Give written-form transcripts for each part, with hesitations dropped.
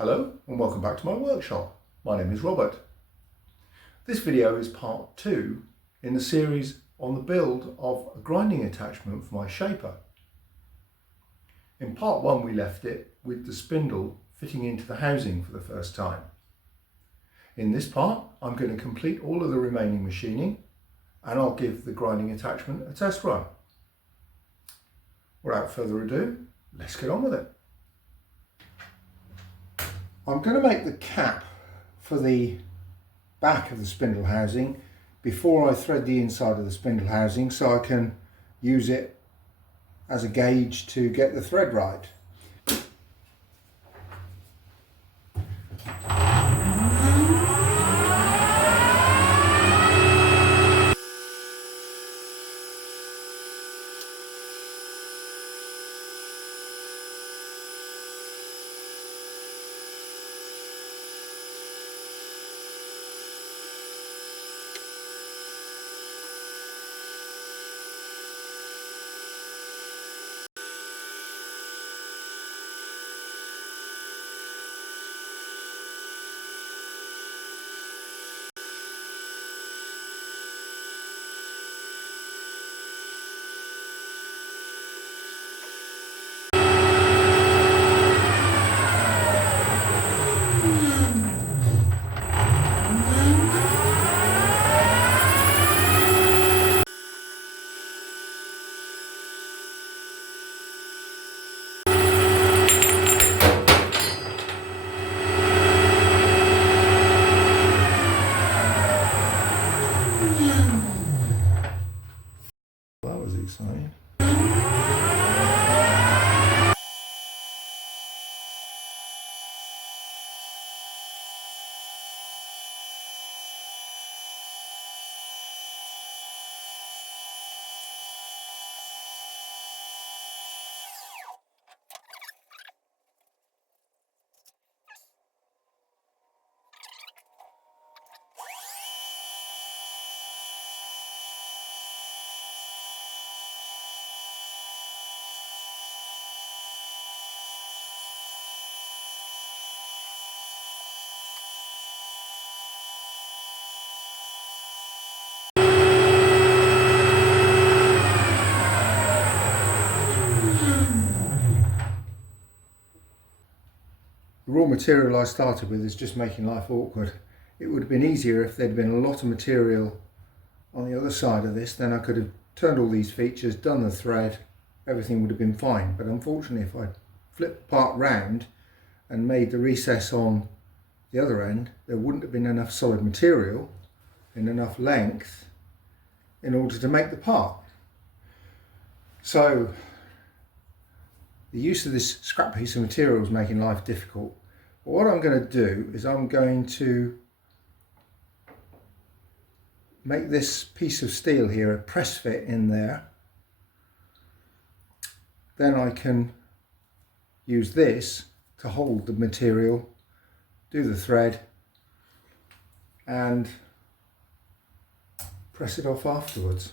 Hello and welcome back to my workshop. My name is Robert. This video is part 2 in the series on the build of a grinding attachment for my shaper. In part 1 we left it with the spindle fitting into the housing for the first time. In this part I'm going to complete all of the remaining machining and I'll give the grinding attachment a test run. Without further ado, let's get on with it. I'm going to make the cap for the back of the spindle housing before I thread the inside of the spindle housing, so I can use it as a gauge to get the thread right. That was exciting. The raw material I started with is just making life awkward. It would have been easier if there'd been a lot of material on the other side of this, then I could have turned all these features, done the thread, everything would have been fine. But unfortunately, if I flipped the part round and made the recess on the other end, there wouldn't have been enough solid material in enough length in order to make the part. So the use of this scrap piece of material is making life difficult. But what I'm going to do is I'm going to make this piece of steel here a press fit in there. Then I can use this to hold the material, do the thread and press it off afterwards.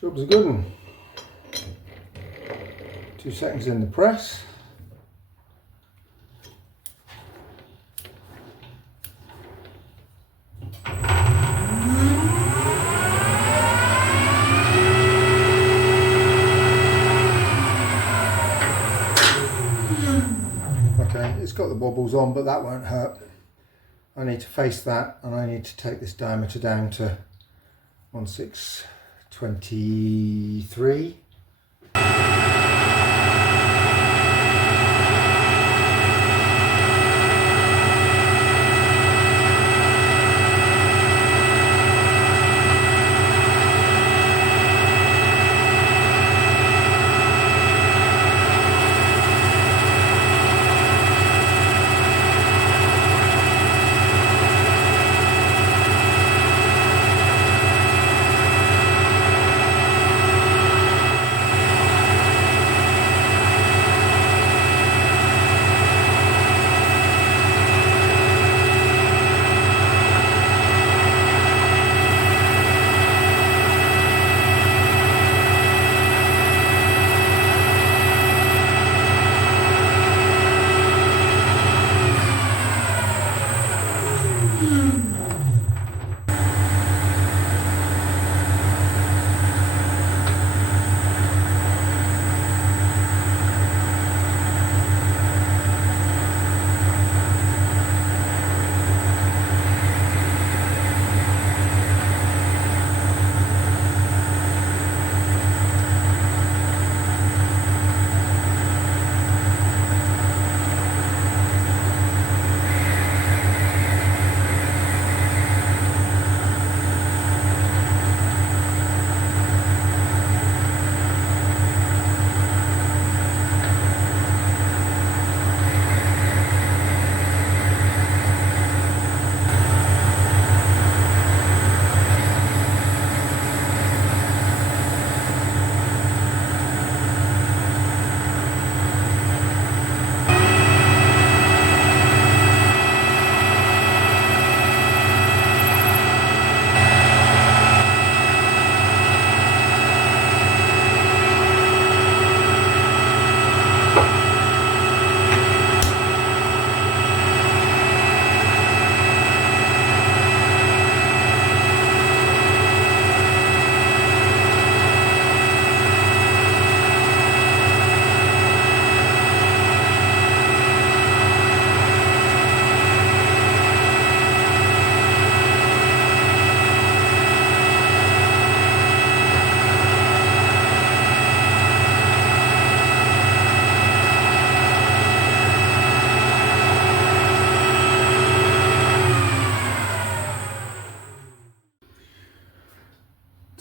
Job's a good one. 2 seconds in the press. Okay, it's got the wobbles on, but that won't hurt. I need to face that and I need to take this diameter down to 1/623.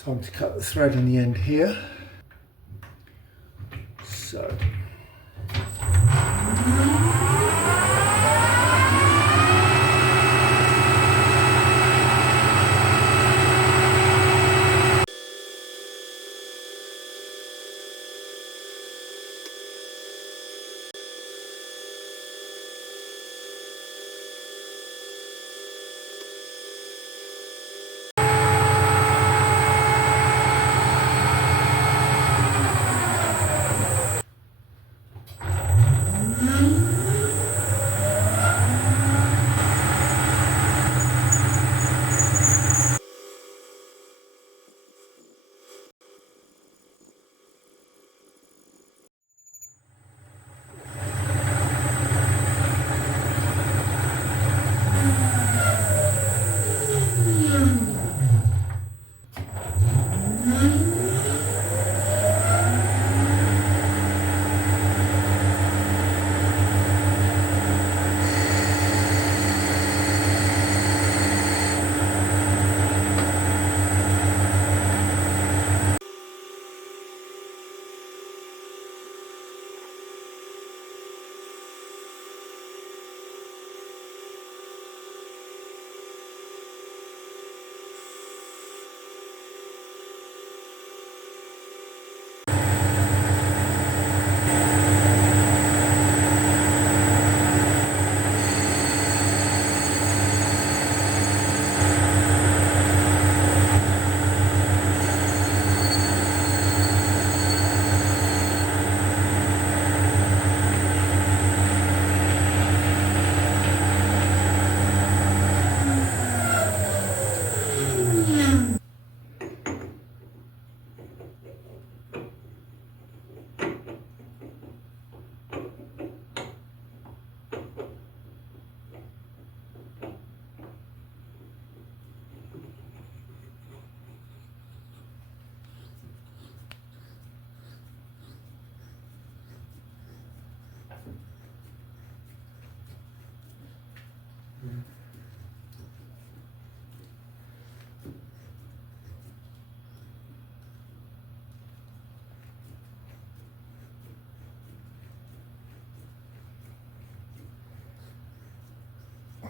Time to cut the thread in the end here. So.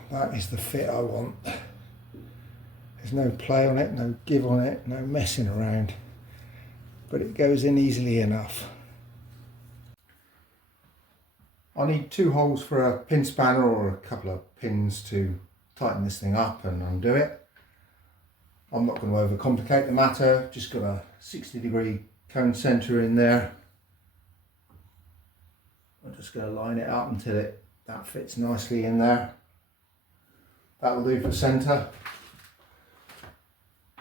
That is the fit I want. There's no play on it, no give on it, no messing around, but it goes in easily enough. I need 2 holes for a pin spanner or a couple of pins to tighten this thing up and undo it. I'm not going to overcomplicate the matter, just got a 60-degree cone centre in there. I'm just going to line it up until that fits nicely in there. That'll do for centre.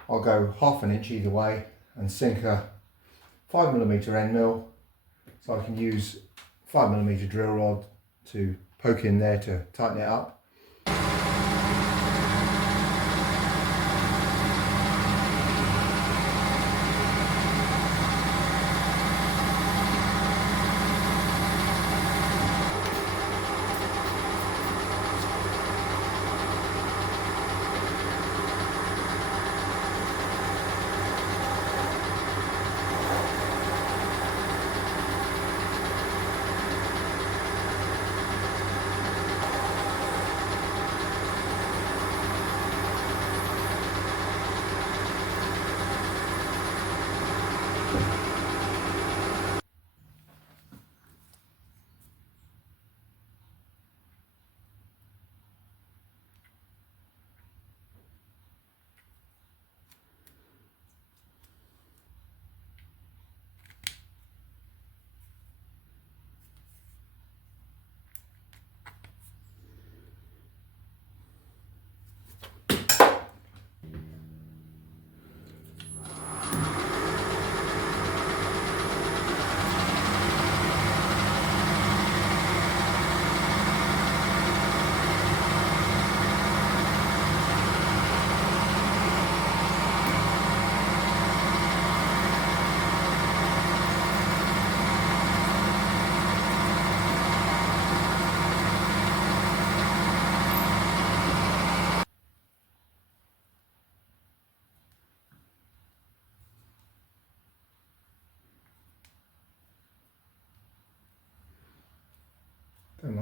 I'll go 1/2 inch either way and sink a 5mm end mill, so I can use 5mm drill rod to poke in there to tighten it up.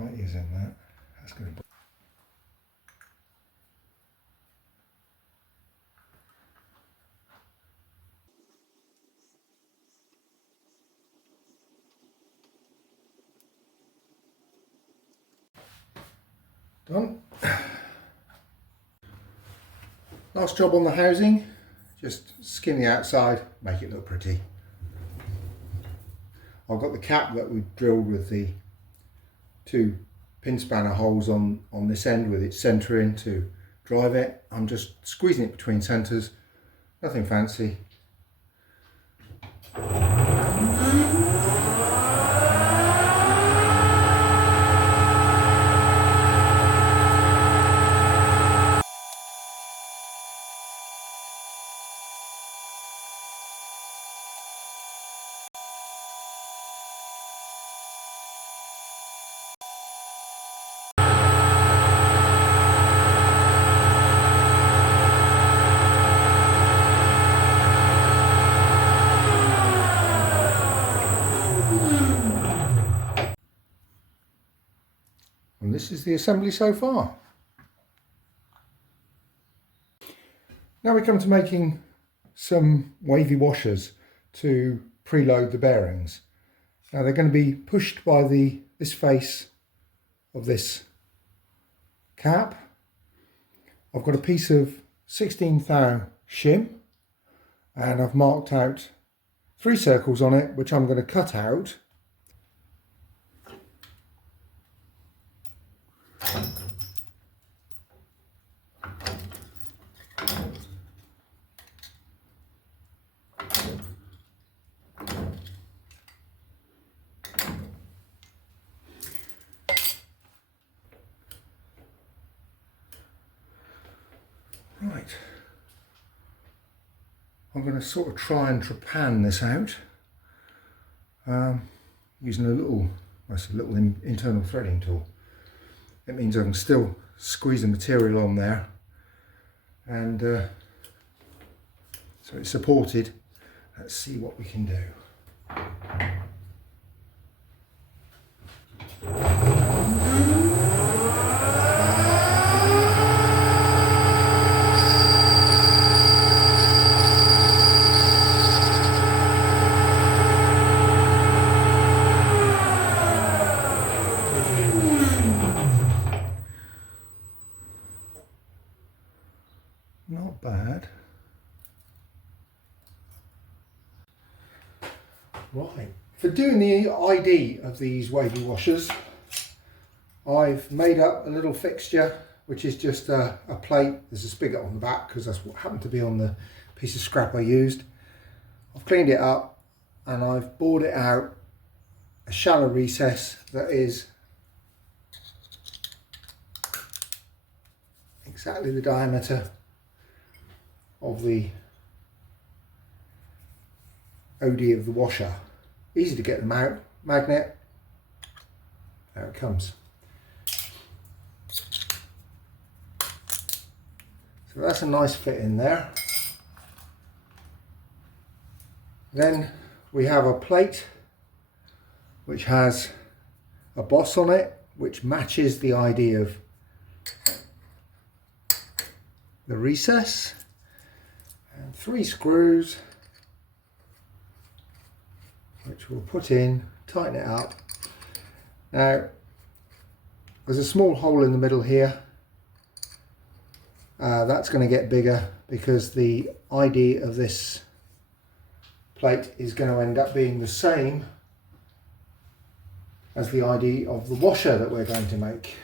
light is in that. That's going to done. Last job on the housing, just skin the outside, make it look pretty. I've got the cap that we drilled with the 2 pin spanner holes on this end with its centre in to drive it. I'm just squeezing it between centres, nothing fancy. And this is the assembly so far. Now we come to making some wavy washers to preload the bearings. Now they're going to be pushed by this face of this cap. I've got a piece of 16 thou shim and I've marked out 3 circles on it, which I'm going to cut out. Right, I'm going to sort of try and trepan this out using a little internal threading tool. It means I can still squeeze the material on there, and so it's supported. Let's see what we can do. Not bad. Right, for doing the ID of these wavy washers, I've made up a little fixture which is just a plate. There's a spigot on the back because that's what happened to be on the piece of scrap I used. I've cleaned it up and I've bored it out a shallow recess that is exactly the diameter of the OD of the washer. Easy to get them out. Magnet, there it comes. So that's a nice fit in there. Then we have a plate which has a boss on it which matches the ID of the recess, and 3 screws which we'll put in, tighten it up. Now there's a small hole in the middle here. That's going to get bigger because the ID of this plate is going to end up being the same as the ID of the washer that we're going to make.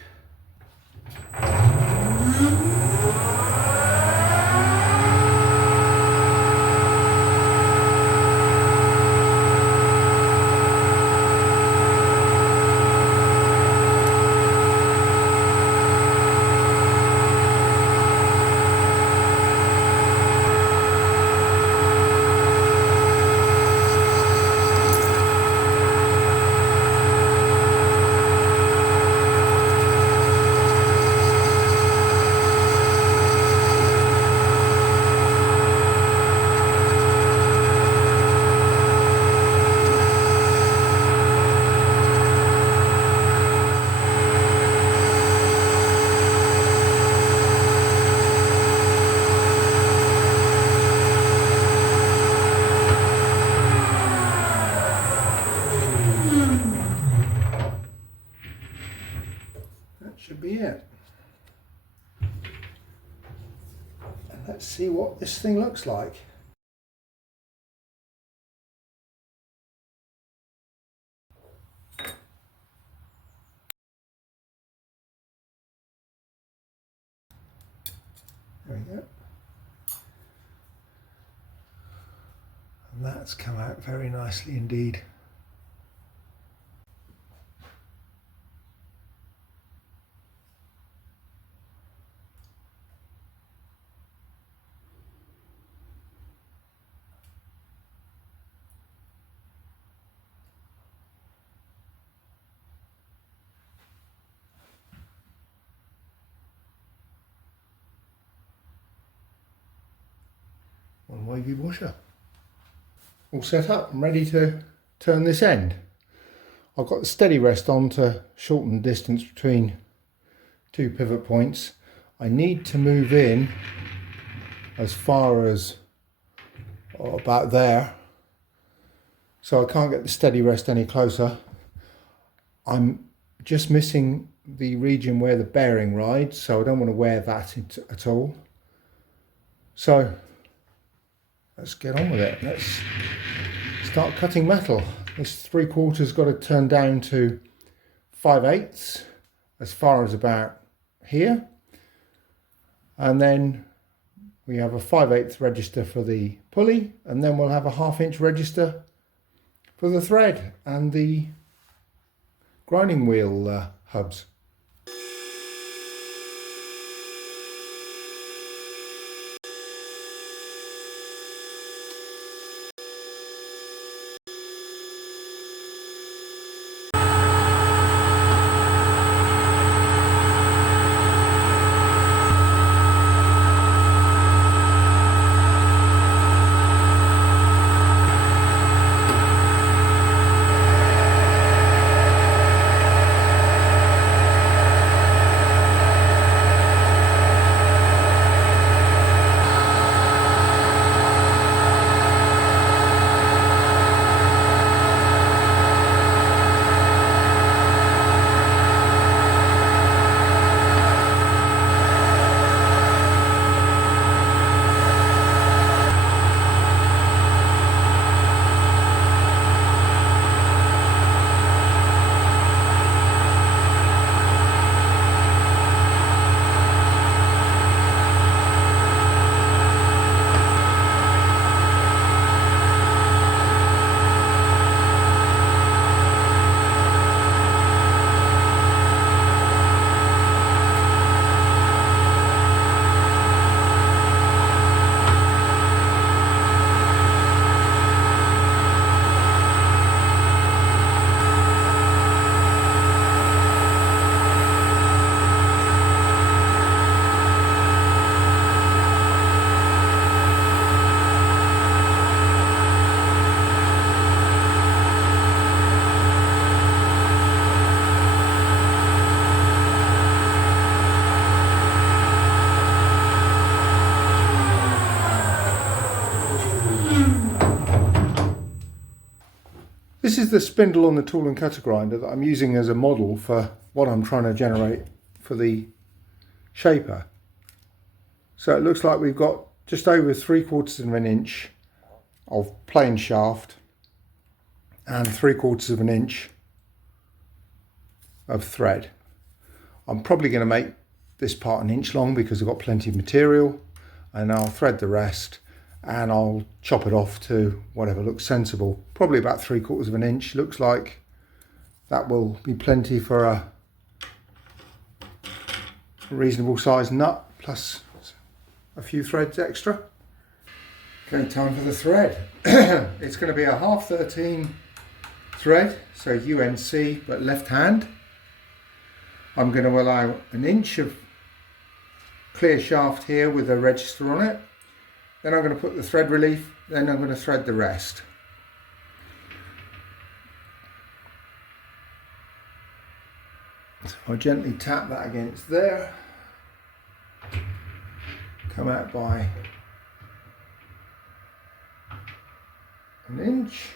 what this thing looks like. There we go. And that's come out very nicely indeed. One wavy washer. All set up and ready to turn this end. I've got the steady rest on to shorten the distance between two pivot points. I need to move in as far as about there, so I can't get the steady rest any closer. I'm just missing the region where the bearing rides, so I don't want to wear that at all. So let's get on with it. Let's start cutting metal. This 3/4 got to turn down to 5/8 as far as about here, and then we have a 5/8 register for the pulley, and then we'll have a 1/2 inch register for the thread and the grinding wheel hubs. This is the spindle on the tool and cutter grinder that I'm using as a model for what I'm trying to generate for the shaper. So it looks like we've got just over 3/4 of an inch of plain shaft and 3/4 of an inch of thread. I'm probably going to make this part 1 inch long because I've got plenty of material, and I'll thread the rest and I'll chop it off to whatever looks sensible. Probably about 3/4 of an inch. Looks like that will be plenty for a reasonable sized nut, plus a few threads extra. Okay, time for the thread. It's going to be a 1/2-13 thread, so UNC but left hand. I'm going to allow 1 inch of clear shaft here with a register on it. Then I'm going to put the thread relief, then I'm going to thread the rest. So I'll gently tap that against there, come out by 1 inch,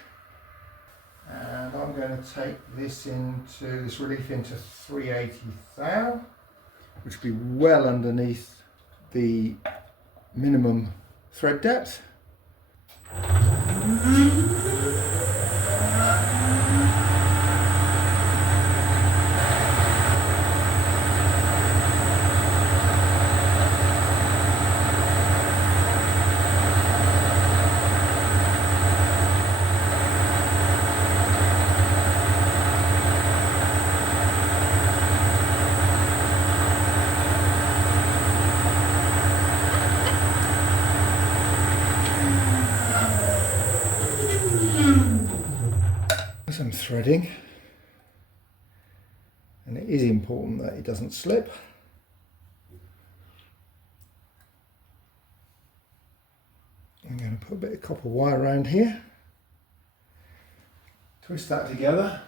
and I'm going to take this relief into 380 thou, which will be well underneath the minimum thread depth. Some threading, and it is important that it doesn't slip. I'm going to put a bit of copper wire around here, twist that together.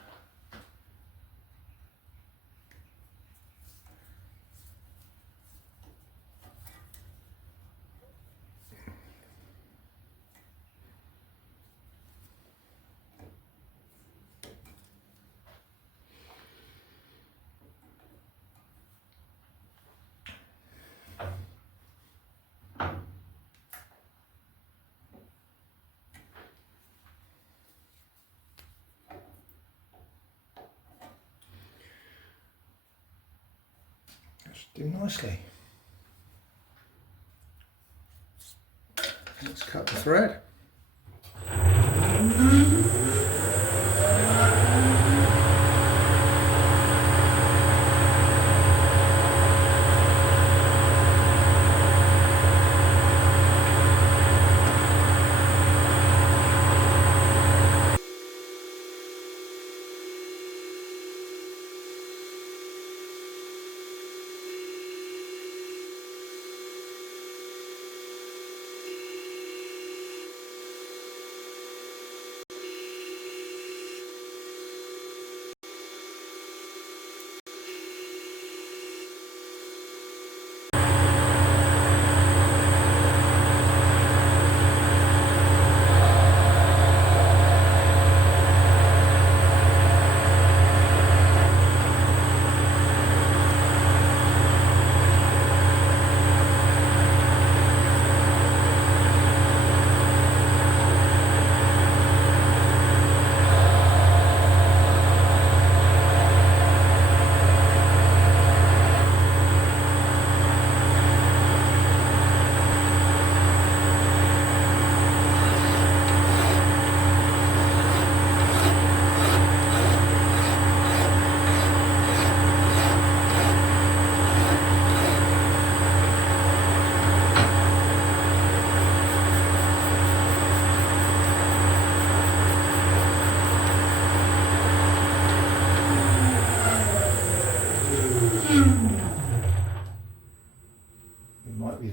Do nicely. Let's cut the thread.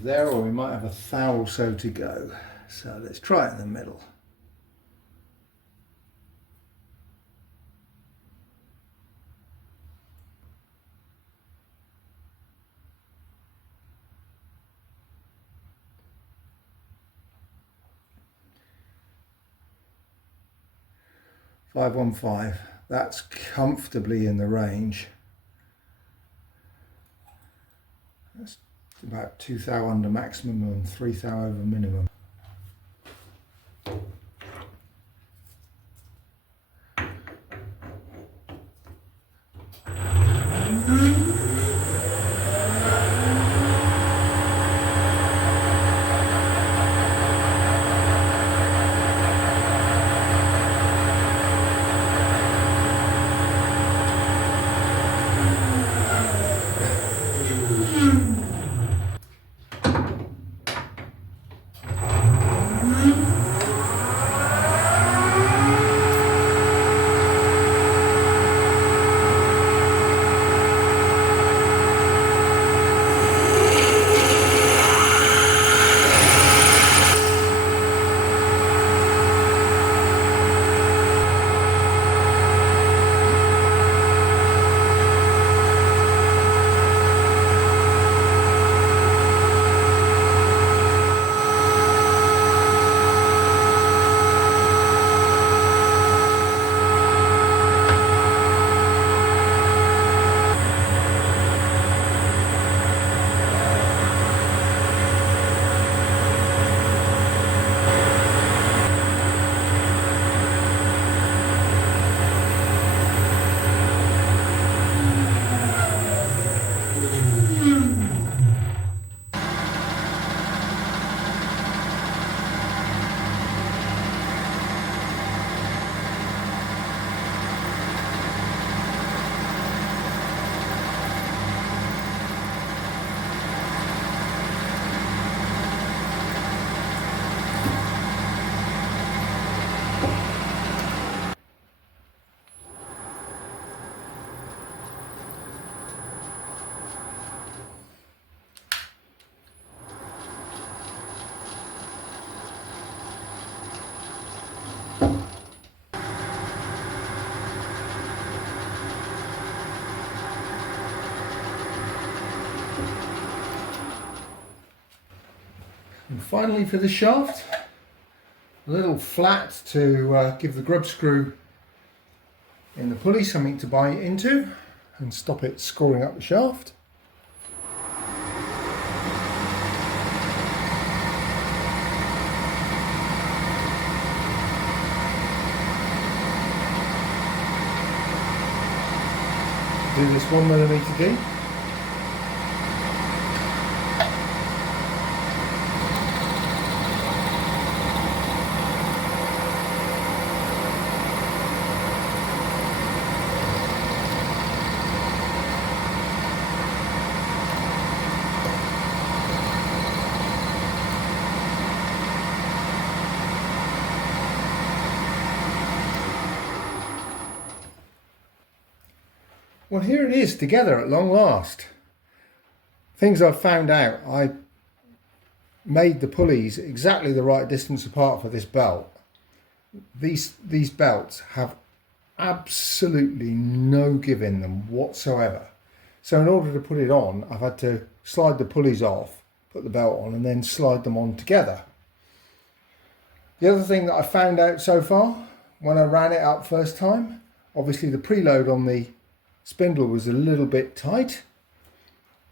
There, or we might have a thou or so to go. So let's try it in the middle. .515. That's comfortably in the range. That's about 2 thou under maximum and 3 thou over minimum. finally for the shaft, a little flat to give the grub screw in the pulley something to bite into and stop it scoring up the shaft. Do this 1mm deep. Well, here it is together at long last. Things I've found out. I made the pulleys exactly the right distance apart for this belt. These belts have absolutely no give in them whatsoever. So in order to put it on, I've had to slide the pulleys off, put the belt on, and then slide them on together. The other thing that I found out so far, when I ran it up first time, obviously the preload on the spindle was a little bit tight,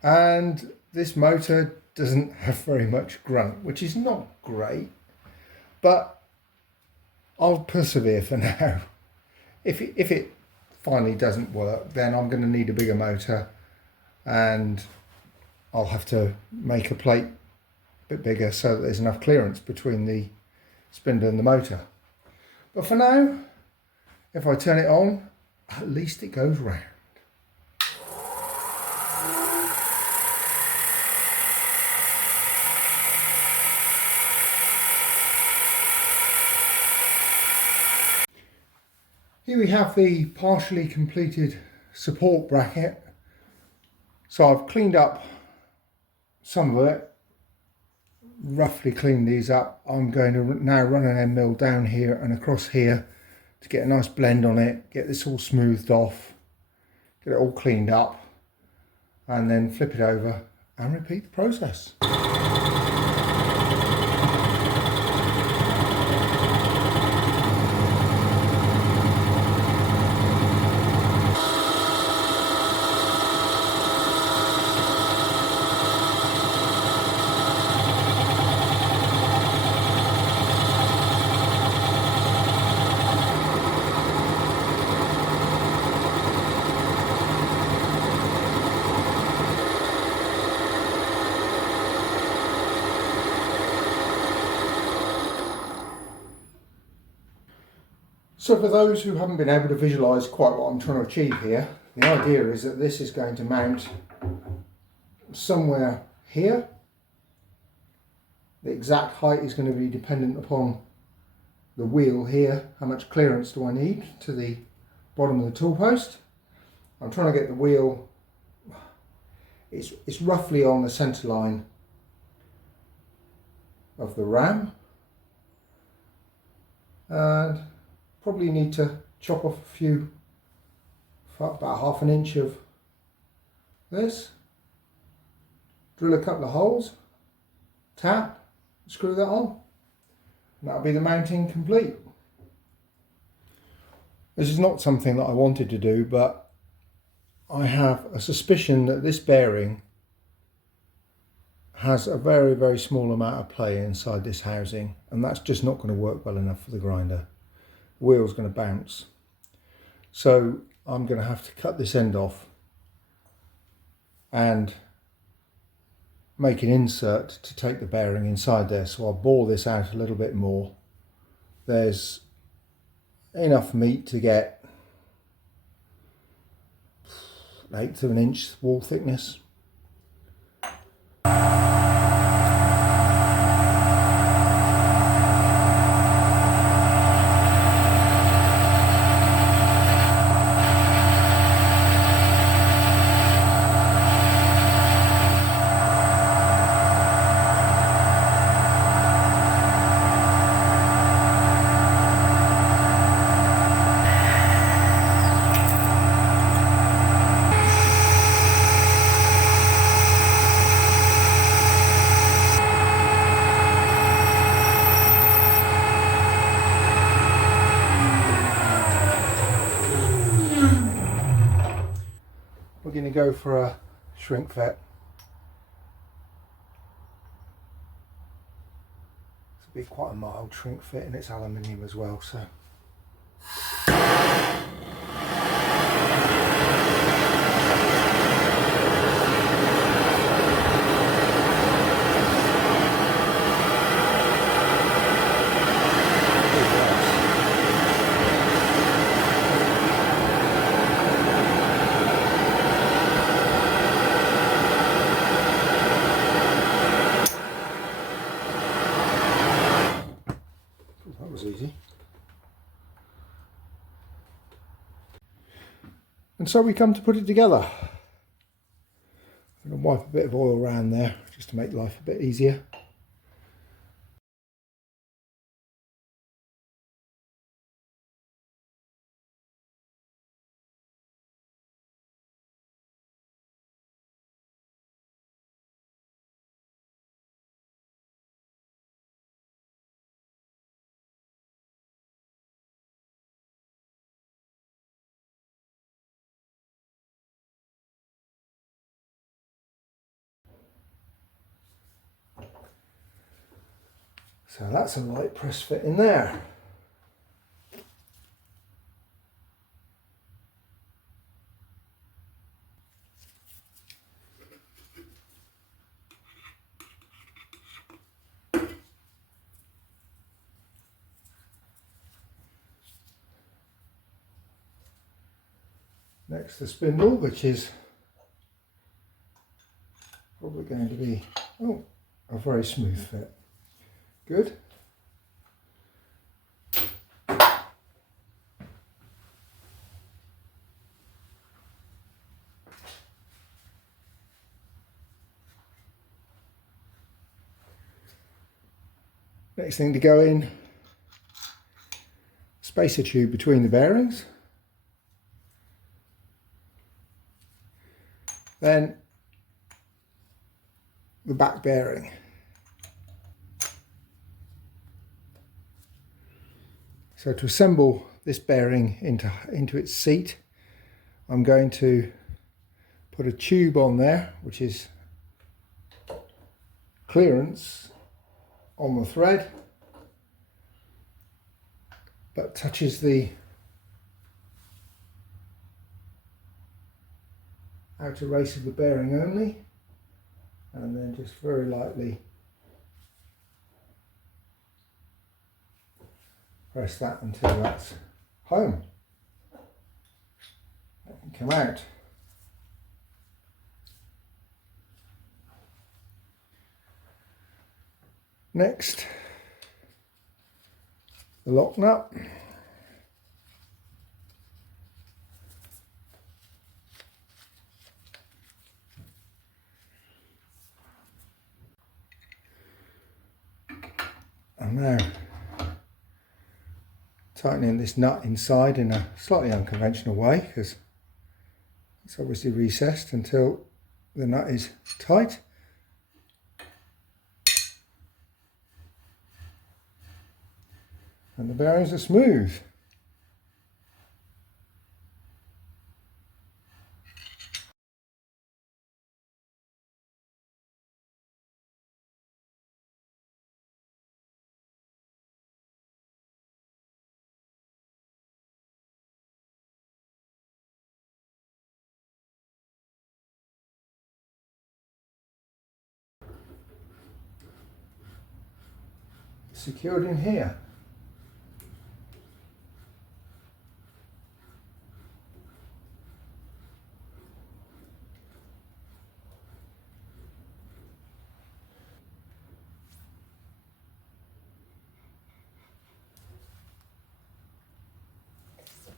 and this motor doesn't have very much grunt, which is not great, but I'll persevere for now. If it finally doesn't work, then I'm going to need a bigger motor, and I'll have to make a plate a bit bigger so that there's enough clearance between the spindle and the motor. But for now, if I turn it on, at least it goes round. Here we have the partially completed support bracket. So I've cleaned up some of it, roughly cleaned these up. I'm going to now run an end mill down here and across here to get a nice blend on it, get this all smoothed off, get it all cleaned up, and then flip it over and repeat the process. So for those who haven't been able to visualise quite what I'm trying to achieve here, the idea is that this is going to mount somewhere here. The exact height is going to be dependent upon the wheel here. How much clearance do I need to the bottom of the tool post? I'm trying to get the wheel, it's roughly on the centre line of the ram, and probably need to chop off a few, about half an inch of this, drill a couple of holes, tap, screw that on, and that'll be the mounting complete. This is not something that I wanted to do, but I have a suspicion that this bearing has a very, very small amount of play inside this housing, and that's just not going to work well enough for the grinder. The wheel's going to bounce. So I'm going to have to cut this end off and make an insert to take the bearing inside there. So I'll bore this out a little bit more. There's enough meat to get 1/8 of an inch wall thickness. going to go for a shrink fit. It's be quite a mild shrink fit, and it's aluminium as well, so. That was easy. And so we come to put it together. I'm going to wipe a bit of oil around there just to make life a bit easier. So that's a light press fit in there. Next the spindle, which is probably going to be a very smooth fit. Good. Next thing to go in, spacer tube between the bearings. Then the back bearing. So to assemble this bearing into its seat, I'm going to put a tube on there, which is clearance on the thread, but touches the outer race of the bearing only, and then just very lightly press that until that's home. That can come out. Next, the lock nut. And now tightening this nut inside in a slightly unconventional way, because it's obviously recessed until the nut is tight. And the bearings are smooth. Secured in here.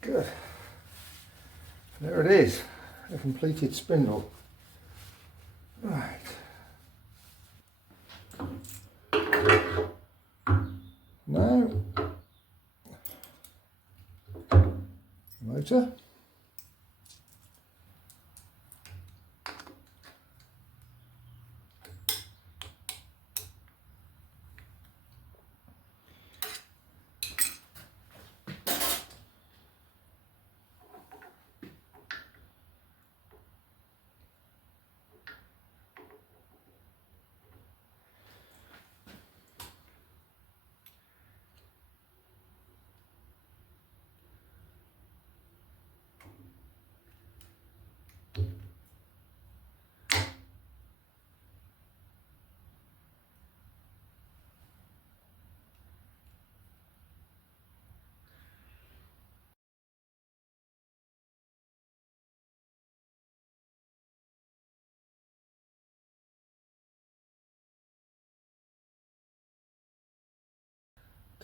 Good. There it is, a completed spindle. Right. Now, motor.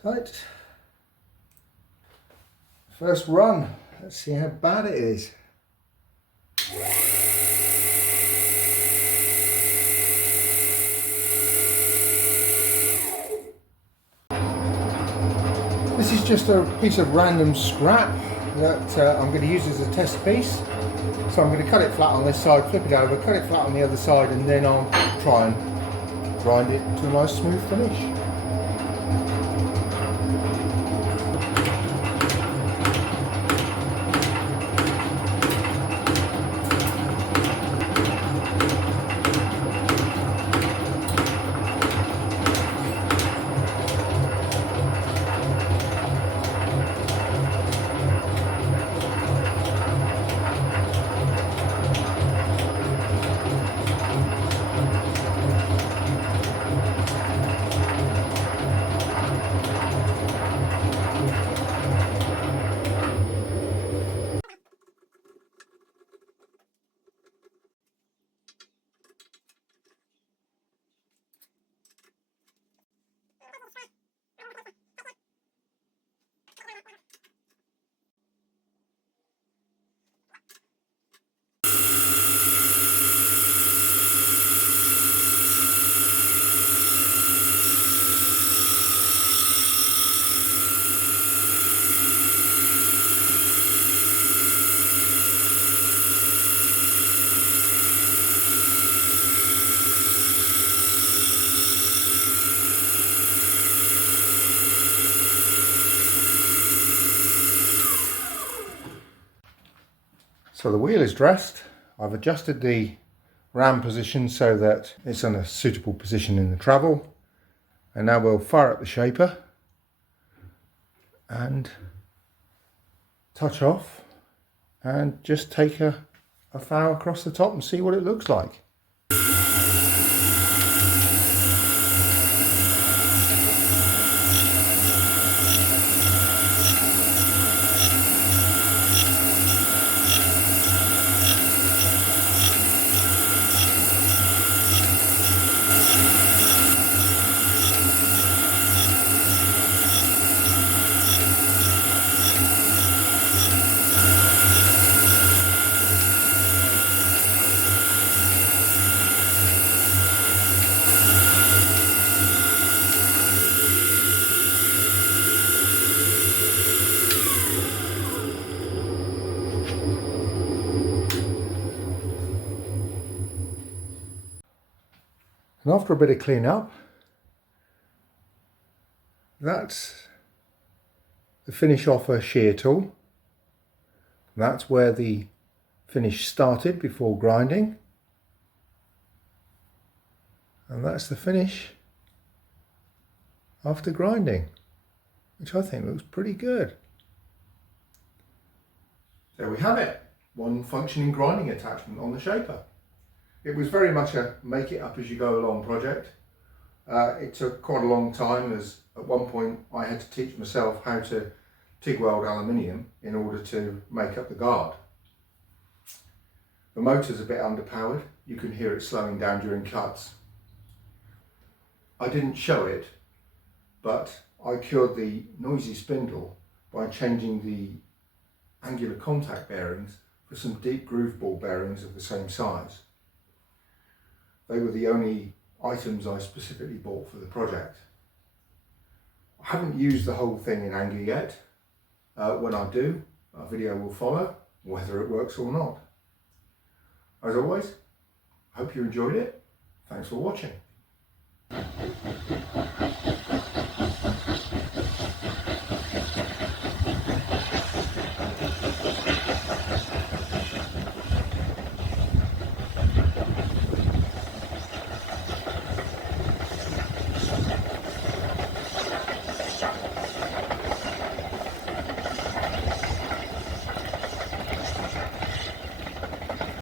Right, first run, let's see how bad it is. This is just a piece of random scrap that I'm going to use as a test piece. So I'm going to cut it flat on this side, flip it over, cut it flat on the other side, and then I'll try and grind it to a nice smooth finish. So the wheel is dressed. I've adjusted the ram position so that it's in a suitable position in the travel. And now we'll fire up the shaper and touch off and just take a foul across the top and see what it looks like. And after a bit of clean up, that's the finish off a shear tool. That's where the finish started before grinding. And that's the finish after grinding, which I think looks pretty good. There we have it, one functioning grinding attachment on the shaper. It was very much a make it up as you go along project. It took quite a long time, as at one point I had to teach myself how to TIG weld aluminium in order to make up the guard. The motor's a bit underpowered, you can hear it slowing down during cuts. I didn't show it, but I cured the noisy spindle by changing the angular contact bearings for some deep groove ball bearings of the same size. They were the only items I specifically bought for the project. I haven't used the whole thing in anger yet. When I do, a video will follow, whether it works or not. As always, I hope you enjoyed it. Thanks for watching.